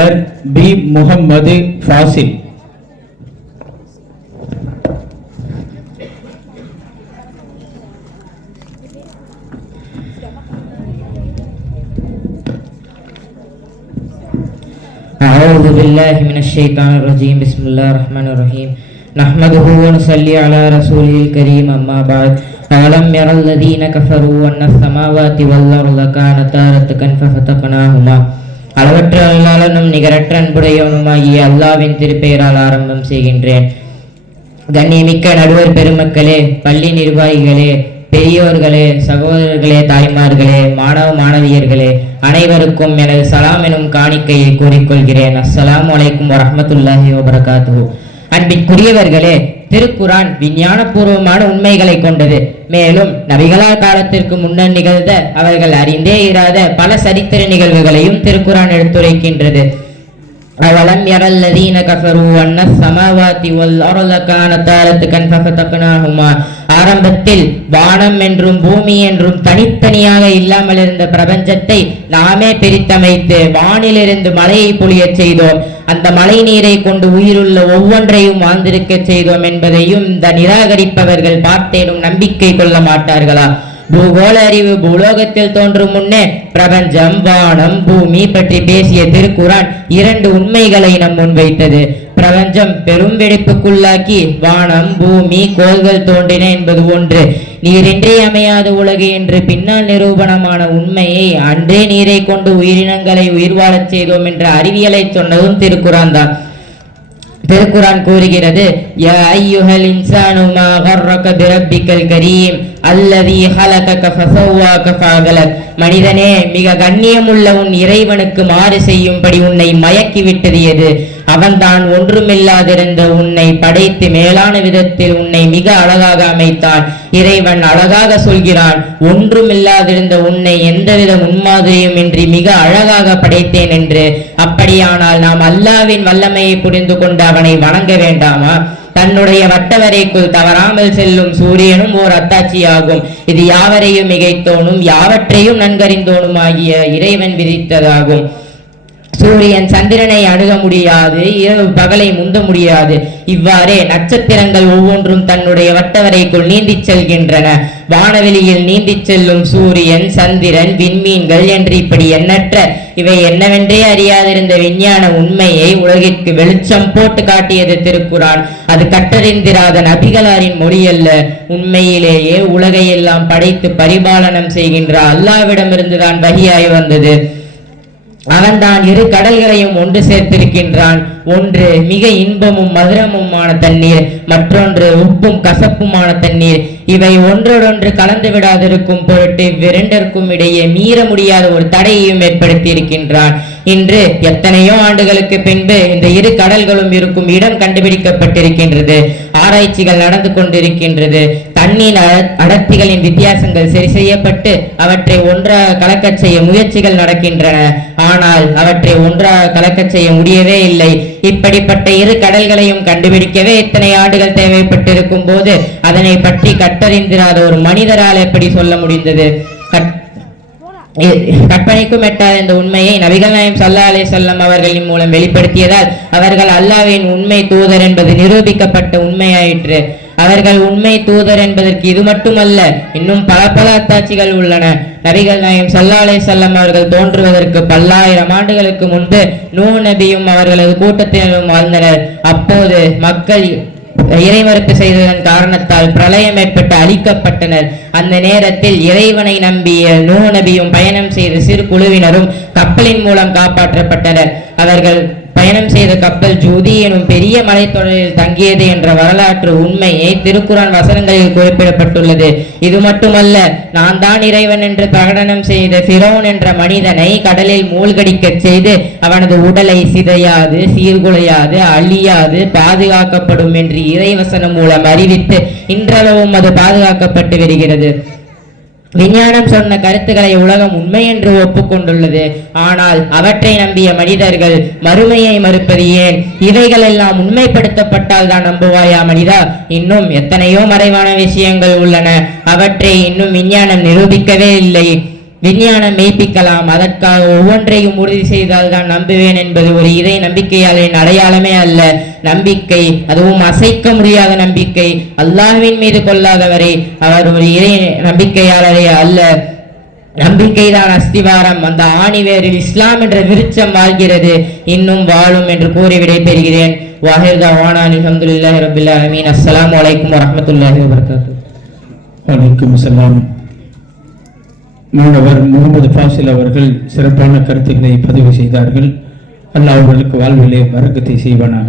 பேராளர் B. Muhammad Fazil. أعوذ بالله من الشيطان الرجيم بسم الله الرحمن الرحيم نحمده ونصلي على رسوله الكريم أما بعد ألم ير الذين كفروا أن السماوات والأرض كانتا رتقا ففتقناهما அளவற்ற அல்லாளனும் நிகரற்ற அன்புடையவனுமாகிய அல்லாவின் திருப்பெயரால் ஆரம்பம் செய்கின்றேன். கண்ணியமிக்க நடுவர் பெருமக்களே, பள்ளி நிர்வாகிகளே, பெரியோர்களே, சகோதரர்களே, தாய்மார்களே, மாணவ மாணவியர்களே, அனைவருக்கும் எனது சலாம் எனும் காணிக்கையை கூறிக்கொள்கிறேன். அஸ்ஸலாமு அலைக்கும் வரஹ்மத்துல்லாஹி வபரகாத்துஹு. அன்பிற்குரியவர்களே, திருக்குரான் விஞ்ஞானபூர்வமான உண்மைகளை கொண்டது. மேலும் நபிகளார் காலத்திற்கு முன்னர் நிகழ்ந்த அவர்கள் அறிந்தே இராத பல சரித்திர நிகழ்வுகளையும் திருக்குரான் எடுத்துரைக்கின்றது. அவலம் யரல்லதீன கஃபரு அன்னஸ் ஸமாவாதி வல் அர்த கானதா ரத்கன் ஃபஃபதக்னாஹுமா. ஆரம்பத்தில் வானம் என்றும் பூமி என்றும் தனித்தனியாக இல்லாமல் இருந்த பிரபஞ்சத்தை நாமே பிரித்தமைத்து வானிலிருந்து மழையை பொழியச் செய்தோம். அந்த மழை நீரை கொண்டு உயிருள்ள ஒவ்வொன்றையும் வாழ்ந்திருக்க செய்தோம் என்பதையும் இந்த நிராகரிப்பவர்கள் பார்த்தேனும் நம்பிக்கை கொள்ள மாட்டார்களா? பூகோள அறிவு பூலோகத்தில் தோன்றும் முன்னே பிரபஞ்சம், வானம், பூமி பற்றி பேசிய திருக்குரான் இரண்டு உண்மைகளை நம் முன்வைத்தது. பிரபஞ்சம் பெரும் வெடிப்புக்குள்ளாக்கி வானம், பூமி, கோள்கள் தோன்றின என்பது ஒன்று. நீரின்றி அமையாத உலகு என்று பின்னால் நிரூபணமான உண்மையை அன்றே நீரை கொண்டு உயிரினங்களை உயிர் வாழச் செய்தோம் என்ற அறிவியலை சொன்னதும் திருக்குரான் தான். திருக்குரான் கூறுகிறது, யா அய்யுஹல் இன்சானு மா கர்ரக பிரப்பிக்கல் கரீம் அல்லதி ஹலகக ஃபஸவ்வாக ஃபஅதலக். மனிதனே, மிக கண்ணியமுள்ள உன் இறைவனுக்கு மாறு செய்யும்படி உன்னை மயக்கி விட்டது எது? அவன்தான் ஒன்றுமில்லாதிருந்த உன்னை படைத்து மேலான விதத்தில் உன்னை மிக அழகாக அமைத்தான். இறைவன் அழகாக சொல்கிறான், ஒன்றுமில்லாதிருந்த உன்னை எந்தவித முன்மாதிரியும் இன்றி மிக அழகாக படைத்தேன் என்று. அப்படியானால் நாம் அல்லாவின் வல்லமையை புரிந்து கொண்டு அவனை வணங்க வேண்டாமா? தன்னுடைய வட்டவரைக்குள் தவறாமல் செல்லும் சூரியனும் ஓர் அத்தாட்சியாகும். இது யாவரையும் மிகைத்தோனும் யாவற்றையும் நன்கறிந்தோனும் ஆகிய இறைவன் விதித்ததாகும். சூரியன் சந்திரனை அணுக முடியாது, இரவு பகலை முந்த முடியாது. இவ்வாறே நட்சத்திரங்கள் ஒவ்வொன்றும் தன்னுடைய வட்டவரைக்குள் நீந்தி செல்கின்றன. வானவெளியில் நீந்தி செல்லும் சூரியன், சந்திரன், விண்மீன்கள் என்று இப்படி எண்ணற்ற இவை என்னவென்றே அறியாதிருந்த விஞ்ஞான உண்மையை உலகிற்கு வெளிச்சம் போட்டு காட்டியது திருக்குரான். அது கற்றறிந்திராத நபிகளாரின் மொழியல்ல. உண்மையிலேயே உலகையெல்லாம் படைத்து பரிபாலனம் செய்கின்ற அல்லாவிடமிருந்துதான் வஹியாய் வந்தது. அவன்தான் இரு கடல்களையும் ஒன்று சேர்த்திருக்கின்றான். ஒன்று மிக இன்பமும் மதுரமுமான தண்ணீர், மற்றொன்று உப்பும் கசப்புமான தண்ணீர். இவை ஒன்றோடொன்று கலந்து விடாதிருக்கும் பொருட்டு இவ்விரண்டிற்கும் இடையே மீற முடியாத ஒரு தடையையும் ஏற்படுத்தி இருக்கின்றான். இன்று எத்தனையோ ஆண்டுகளுக்கு பின்பு இந்த இரு கடல்களும் இருக்கும் இடம் கண்டுபிடிக்கப்பட்டிருக்கின்றது. ஆராய்ச்சிகள் நடந்து கொண்டிருக்கின்றது. தண்ணீர் அடர்த்திகளின் வித்தியாசங்கள் சரி செய்யப்பட்டு அவற்றை ஒன்றாக கலக்கச் செய்ய முயற்சிகள் நடக்கின்றன. ஆனால் அவற்றை ஒன்றாக கலக்கச் செய்ய முடியவே இல்லை. இப்படிப்பட்ட இரு கடல்களையும் கண்டுபிடிக்கவே இத்தனை ஆண்டுகள் தேவைப்பட்டிருக்கும் போது அதனை பற்றி கற்றறிந்திராத ஒரு மனிதரால் எப்படி சொல்ல முடிந்தது? கற்பனைக்கும் எட்டாத இந்த உண்மையை நபிகள் நாயகம் ஸல்லல்லாஹு அலைஹி வஸல்லம் அவர்களின் மூலம் வெளிப்படுத்தியதால் அவர்கள் அல்லாஹ்வின் உண்மை தூதர் என்பது நிரூபிக்கப்பட்ட உண்மையாயிற்று. அவர்கள் உண்மை தூதர் என்பதற்கு இது மட்டுமல்ல, இன்னும் பல அத்தாட்சிகள் உள்ளன. நபிகள் நாயகம் ஸல்லல்லாஹு அலைஹி வஸல்லம் அவர்கள் தோன்றுவதற்கு பல்லாயிரம் ஆண்டுகளுக்கு முன்பு நூஹ் நபியும் அவர்களது கூட்டத்தினரும் வாழ்ந்தனர். அப்போது மக்கள் இறைமறுப்பு செய்ததன் காரணத்தால் பிரளயம் ஏற்பட்டு அழிக்கப்பட்டனர். அந்த நேரத்தில் இறைவனை நம்பிய நூஹ் நபியும் பயணம் செய்த சிறு குழுவினரும் கப்பலின் மூலம் காப்பாற்றப்பட்டனர். அவர்கள் பயணம் செய்த கப்பல் ஜூதி எனும் பெரிய மலைத்தொடரில் தங்கியது என்ற வரலாற்று உண்மையை திருக்குரான் வசனங்களில் குறிப்பிடப்பட்டுள்ளது. இது மட்டுமல்ல, நான் தான் இறைவன் என்று பிரகடனம் செய்த ஃபிரௌன் என்ற மனிதனை கடலில் மூழ்கடிக்கச் செய்து அவனது உடலை சிதையாது, சீர்குலையாது, அழியாது பாதுகாக்கப்படும் என்று இறைவசனம் மூலம் அறிவித்து இன்றளவும் அது பாதுகாக்கப்பட்டு வருகிறது. விஞ்ஞானம் சொன்ன கருத்துக்களை உலகம் உண்மை என்று ஒப்புக்கொண்டுள்ளது. ஆனால் அவற்றை நம்பிய மனிதர்கள் மறுமையை மறுப்பது ஏன்? இவைகள் எல்லாம் உண்மைப்படுத்தப்பட்டால் தான் நம்புவாயா மனிதா? இன்னும் எத்தனையோ மறைவான விஷயங்கள் உள்ளன. அவற்றை இன்னும் விஞ்ஞானம் நிரூபிக்கவே இல்லை. விஞ்ஞானம் மெய்ப்பிக்கலாம், அதற்காக ஒவ்வொன்றையும் உறுதி செய்தால் தான் நம்புவேன் என்பது ஒரு இறை நம்பிக்கையாளரின் அடையாளமே அல்ல. நம்பிக்கை, அதுவும் அசைக்க முடியாத நம்பிக்கை, அல்லாஹ்வின் மீது கொள்ளாதவரை அவர் ஒரு இறை நம்பிக்கையாளரே அல்ல. நம்பிக்கைதான் அஸ்திவாரம். அந்த ஆணிவேரில் இஸ்லாம் என்ற விருட்சம் வாழ்கிறது, இன்னும் வாழும் என்று கூறி விடைபெறுகிறேன். வாஹிர் தஅவானா அல்ஹம்துலில்லாஹி ரப்பில் ஆலமீன். அஸ்ஸலாமு அலைக்கும் வரஹ்மத்துல்லாஹி வபரகாத்துஹு. வலைக்கும் அஸ்ஸலாம். மாணவர் முகமது ஃபாசில் அவர்கள் சிறப்பான கருத்துக்களை பதிவு செய்தார்கள். அல்லாஹ் அவர்களுக்கு வாழ்விலே பரக்கத்தை செய்வானாக.